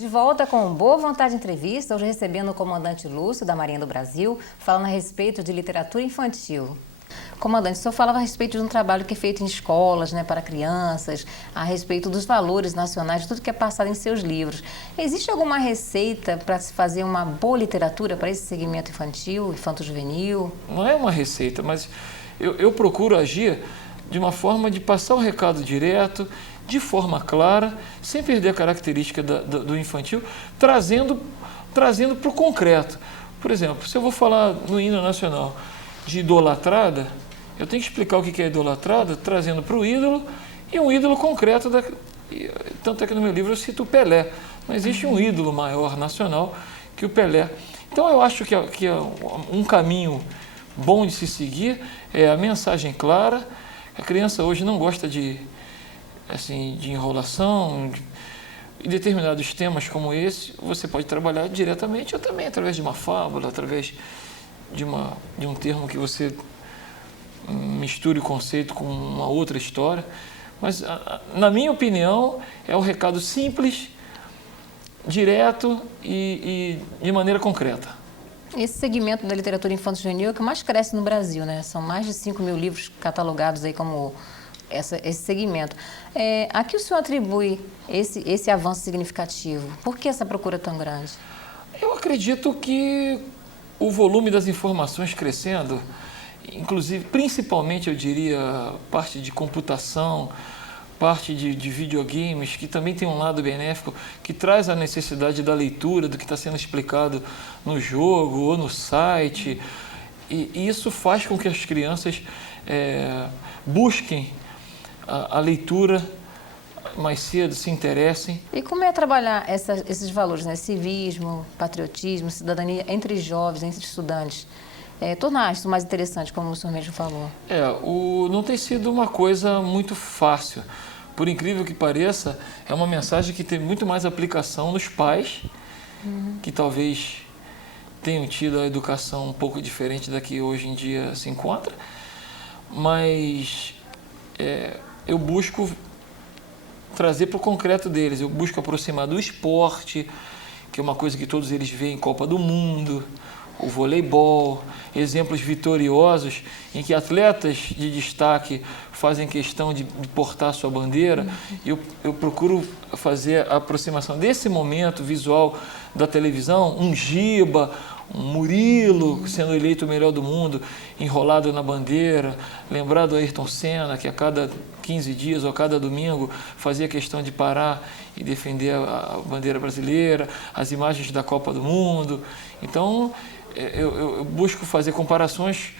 De volta com Boa Vontade Entrevista, hoje recebendo o comandante Lúcio, da Marinha do Brasil, falando a respeito de literatura infantil. Comandante, o senhor falava a respeito de um trabalho que é feito em escolas, né, para crianças, a respeito dos valores nacionais, de tudo que é passado em seus livros. Existe alguma receita para se fazer uma boa literatura para esse segmento infantil, infanto-juvenil? Não é uma receita, mas eu procuro agir de uma forma de passar o recado direto, de forma clara, sem perder a característica do infantil, trazendo para o concreto. Por exemplo, se eu vou falar no hino nacional de idolatrada, eu tenho que explicar o que é idolatrada, trazendo para o ídolo e um ídolo concreto. Tanto é que no meu livro eu cito o Pelé. Não existe um ídolo maior nacional que o Pelé. Então eu acho que um caminho bom de se seguir é a mensagem clara. A criança hoje não gosta de enrolação. Em determinados temas como esse, você pode trabalhar diretamente ou também através de uma fábula, através de um termo que você misture o conceito com uma outra história. Mas, na minha opinião, é um recado simples, direto e de maneira concreta. Esse segmento da literatura infanto-juvenil é o que mais cresce no Brasil, né? São mais de 5 mil livros catalogados aí como esse segmento. A que o senhor atribui esse avanço significativo? Por que essa procura tão grande? Eu acredito que o volume das informações crescendo, inclusive, principalmente, eu diria, parte de computação, parte de videogames, que também tem um lado benéfico, que traz a necessidade da leitura do que está sendo explicado no jogo ou no site. E isso faz com que as crianças busquem a leitura mais cedo, se interessem. E como é trabalhar esses valores, né? Civismo, patriotismo, cidadania entre jovens, entre estudantes? Tornar isso mais interessante, como o senhor mesmo falou. Não tem sido uma coisa muito fácil. Por incrível que pareça, é uma mensagem que tem muito mais aplicação nos pais, que talvez tenham tido a educação um pouco diferente da que hoje em dia se encontra, mas eu busco trazer para o concreto deles, eu busco aproximar do esporte, que é uma coisa que todos eles veem em Copa do Mundo, o voleibol, exemplos vitoriosos em que atletas de destaque fazem questão de portar sua bandeira. Eu procuro fazer a aproximação desse momento visual da televisão, um Giba, um Murilo sendo eleito o melhor do mundo, enrolado na bandeira, lembrar do Ayrton Senna, que a cada 15 dias ou a cada domingo fazia questão de parar e defender a bandeira brasileira, as imagens da Copa do Mundo. Então, eu busco fazer comparações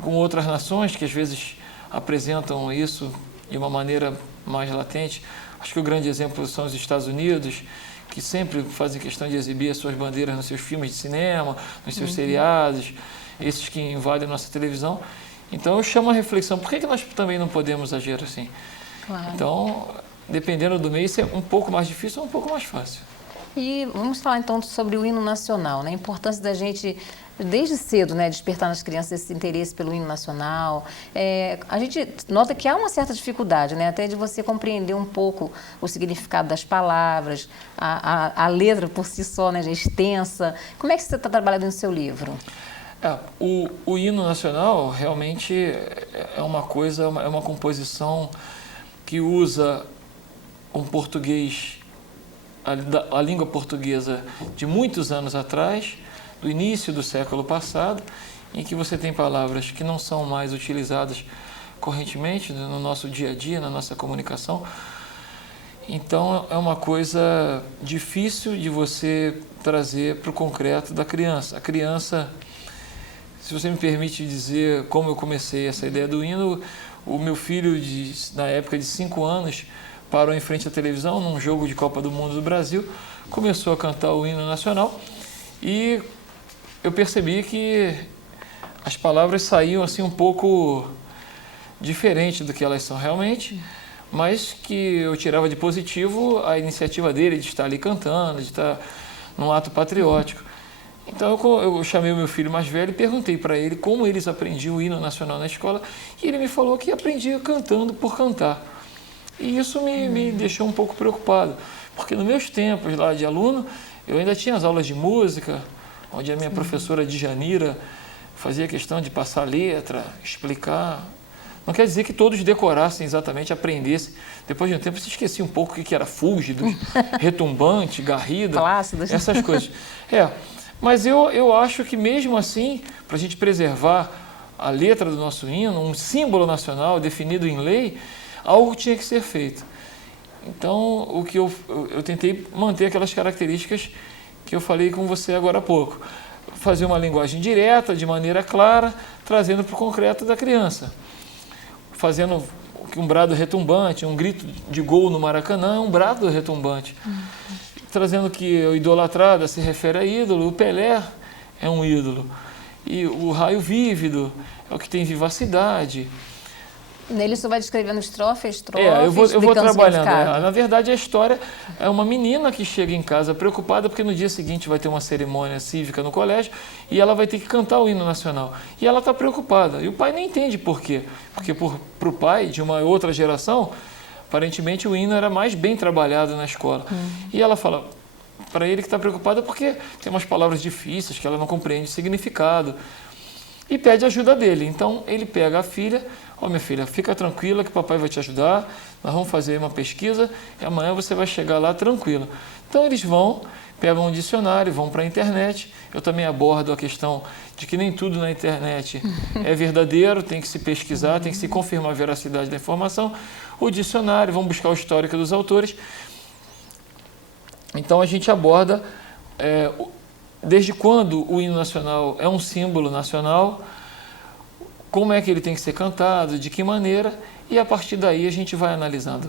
com outras nações que às vezes apresentam isso de uma maneira mais latente. Acho que o grande exemplo são os Estados Unidos, que sempre fazem questão de exibir as suas bandeiras nos seus filmes de cinema, nos seus seriados, esses que invadem a nossa televisão. Então eu chamo a reflexão, por que nós também não podemos agir assim? Claro. Então, dependendo do meio, isso é um pouco mais difícil ou um pouco mais fácil. E vamos falar então sobre o hino nacional, né? A importância da gente, desde cedo, né, despertar nas crianças esse interesse pelo hino nacional. A gente nota que há uma certa dificuldade, né, até de você compreender um pouco o significado das palavras, a letra por si só, né, já extensa. Como é que você está trabalhando no seu livro? O hino nacional realmente é uma coisa, é uma composição que usa um português, a língua portuguesa de muitos anos atrás, do início do século passado, em que você tem palavras que não são mais utilizadas correntemente no nosso dia a dia, na nossa comunicação. Então, é uma coisa difícil de você trazer para o concreto da criança. A criança, se você me permite dizer como eu comecei essa ideia do hino, o meu filho, na época de 5 anos, parou em frente à televisão, num jogo de Copa do Mundo do Brasil, começou a cantar o hino nacional e eu percebi que as palavras saíam assim um pouco diferente do que elas são realmente, mas que eu tirava de positivo a iniciativa dele de estar ali cantando, de estar num ato patriótico. Então eu chamei o meu filho mais velho e perguntei para ele como eles aprendiam o hino nacional na escola e ele me falou que aprendia cantando por cantar. E isso me deixou um pouco preocupado, Porque nos meus tempos lá de aluno, eu ainda tinha as aulas de música, onde a minha professora Djanira fazia questão de passar a letra, explicar. Não quer dizer que todos decorassem exatamente, aprendessem. Depois de um tempo, você esquecia um pouco o que era fúlgido, retumbante, garrida, Plácidos. essas coisas. Mas eu acho que mesmo assim, para a gente preservar a letra do nosso hino, um símbolo nacional definido em lei, algo tinha que ser feito. Então, o que eu tentei manter aquelas características que eu falei com você agora há pouco. Fazer uma linguagem direta, de maneira clara, trazendo para o concreto da criança. Fazendo um brado retumbante, um grito de gol no Maracanã é um brado retumbante. Trazendo que o idolatrado se refere a ídolo, o Pelé é um ídolo. E o raio vívido é o que tem vivacidade. Nele você vai descrevendo estrofe, Eu vou trabalhando. significado. Na verdade, a história é uma menina que chega em casa preocupada porque no dia seguinte vai ter uma cerimônia cívica no colégio e ela vai ter que cantar o hino nacional. E ela está preocupada. E o pai não entende por quê. Porque para o pai de uma outra geração, aparentemente o hino era mais bem trabalhado na escola. E ela fala para ele que está preocupada porque tem umas palavras difíceis que ela não compreende o significado. E pede ajuda dele. Então ele pega a filha: minha filha, fica tranquila que o papai vai te ajudar, nós vamos fazer uma pesquisa e amanhã você vai chegar lá tranquila. Então eles pegam um dicionário, vão para a internet. Eu também abordo a questão de que nem tudo na internet é verdadeiro, tem que se pesquisar, tem que se confirmar a veracidade da informação. O dicionário, vão buscar o histórico dos autores. Então a gente aborda desde quando o hino nacional é um símbolo nacional, como é que ele tem que ser cantado, de que maneira, e a partir daí a gente vai analisando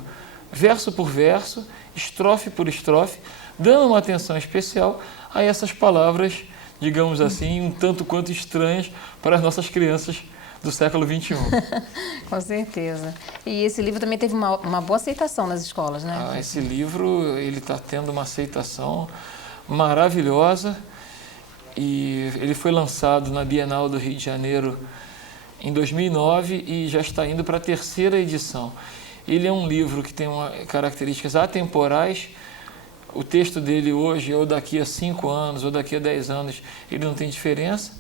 verso por verso, estrofe por estrofe, dando uma atenção especial a essas palavras, digamos assim, um tanto quanto estranhas para as nossas crianças do século XXI. Com certeza. E esse livro também teve uma boa aceitação nas escolas, né? Esse livro ele está tendo uma aceitação maravilhosa e ele foi lançado na Bienal do Rio de Janeiro em 2009 e já está indo para a 3ª edição. Ele é um livro que tem características atemporais. O texto dele hoje, ou daqui a 5 anos, ou daqui a 10 anos, ele não tem diferença,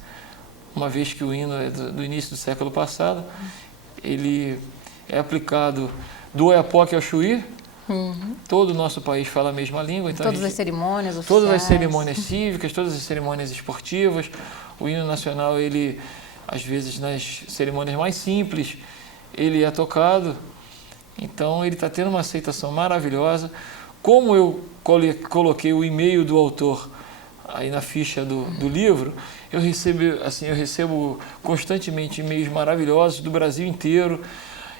uma vez que o hino é do início do século passado. Ele é aplicado do Oiapoque ao Chuí. Todo o nosso país fala a mesma língua. Então todas as cerimônias oficiais. Todas as cerimônias cívicas, todas as cerimônias esportivas. O hino nacional, ele, às vezes, nas cerimônias mais simples, ele é tocado. Então, ele está tendo uma aceitação maravilhosa. Como eu coloquei o e-mail do autor aí na ficha do livro, eu recebo constantemente e-mails maravilhosos do Brasil inteiro,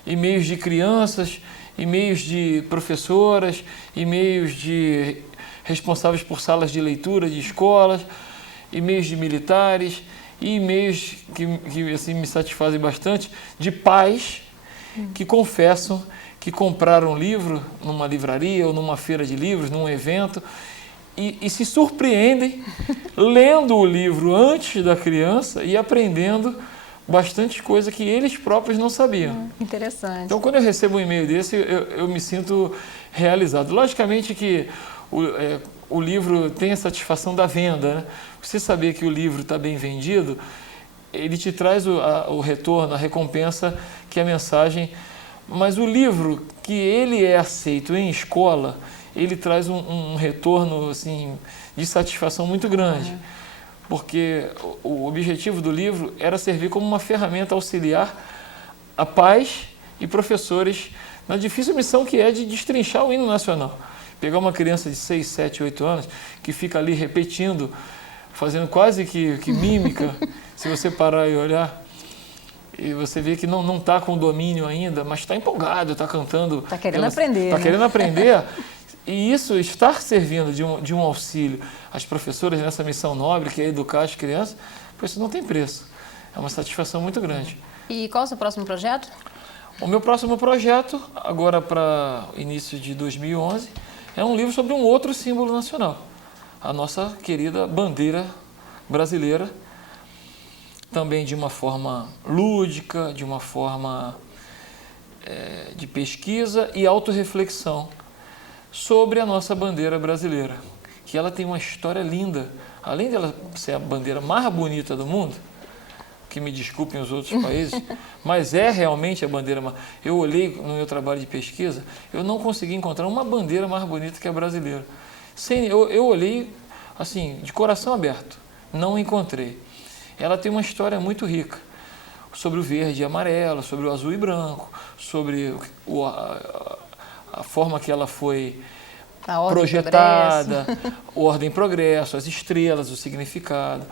e-mails de crianças, e-mails de professoras, e-mails de responsáveis por salas de leitura de escolas, e-mails de militares, e e-mails que assim, me satisfazem bastante, de pais que confessam que compraram um livro numa livraria ou numa feira de livros, num evento, e se surpreendem lendo o livro antes da criança e aprendendo bastante coisa que eles próprios não sabiam. Interessante. Então, quando eu recebo um e-mail desse, eu me sinto realizado. Logicamente que o livro tem a satisfação da venda, né? Você saber que o livro está bem vendido, ele te traz o retorno, a recompensa, que é a mensagem. Mas o livro, que ele é aceito em escola, ele traz um retorno assim, de satisfação muito grande. Porque o objetivo do livro era servir como uma ferramenta auxiliar a pais e professores na difícil missão que é de destrinchar o hino nacional. Pegar uma criança de 6, 7, 8 anos que fica ali repetindo, fazendo quase que mímica, se você parar e olhar, e você vê que não está com domínio ainda, mas está empolgado, está cantando. Está querendo aprender. Está querendo aprender. E isso estar servindo de um auxílio às professoras nessa missão nobre, que é educar as crianças, pois isso não tem preço. É uma satisfação muito grande. E qual é o seu próximo projeto? O meu próximo projeto, agora para início de 2011, é um livro sobre um outro símbolo nacional. A nossa querida bandeira brasileira, também de uma forma lúdica, de uma forma de pesquisa e autorreflexão sobre a nossa bandeira brasileira, que ela tem uma história linda. Além dela ser a bandeira mais bonita do mundo, que me desculpem os outros países, mas é realmente a bandeira mais... Eu olhei no meu trabalho de pesquisa, eu não consegui encontrar uma bandeira mais bonita que a brasileira. Eu olhei, assim, de coração aberto, não encontrei. Ela tem uma história muito rica, sobre o verde e amarelo, sobre o azul e branco, sobre a forma que ela foi projetada, a ordem e progresso, as estrelas, o significado.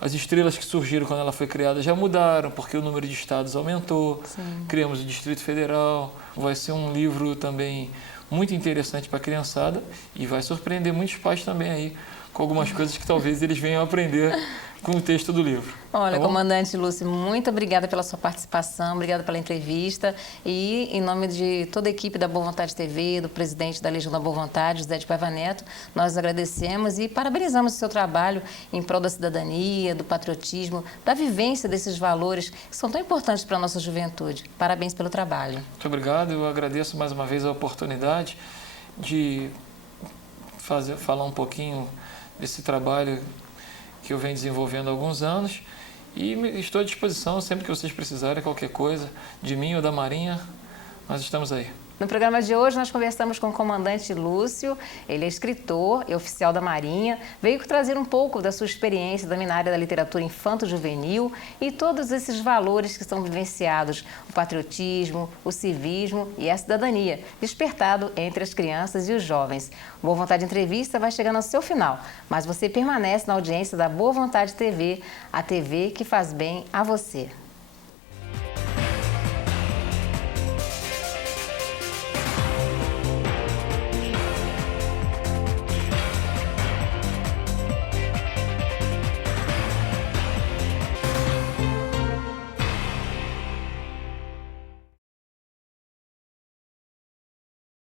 As estrelas que surgiram quando ela foi criada já mudaram, porque o número de estados aumentou. Sim. Criamos o Distrito Federal. Vai ser um livro também muito interessante para a criançada e vai surpreender muitos pais também aí, com algumas coisas que talvez eles venham aprender com o texto do livro. Olha, tá, comandante Lúcio, muito obrigada pela sua participação, obrigada pela entrevista e em nome de toda a equipe da Boa Vontade TV, do presidente da Legião da Boa Vontade, José de Paiva Neto, nós agradecemos e parabenizamos o seu trabalho em prol da cidadania, do patriotismo, da vivência desses valores que são tão importantes para a nossa juventude. Parabéns pelo trabalho. Muito obrigado, eu agradeço mais uma vez a oportunidade de falar um pouquinho desse trabalho que eu venho desenvolvendo há alguns anos e estou à disposição sempre que vocês precisarem, qualquer coisa, de mim ou da Marinha, nós estamos aí. No programa de hoje, nós conversamos com o comandante Lúcio, ele é escritor e oficial da Marinha, veio trazer um pouco da sua experiência também na área da literatura infanto-juvenil e todos esses valores que são vivenciados, o patriotismo, o civismo e a cidadania, despertado entre as crianças e os jovens. Boa Vontade Entrevista vai chegando ao seu final, mas você permanece na audiência da Boa Vontade TV, a TV que faz bem a você.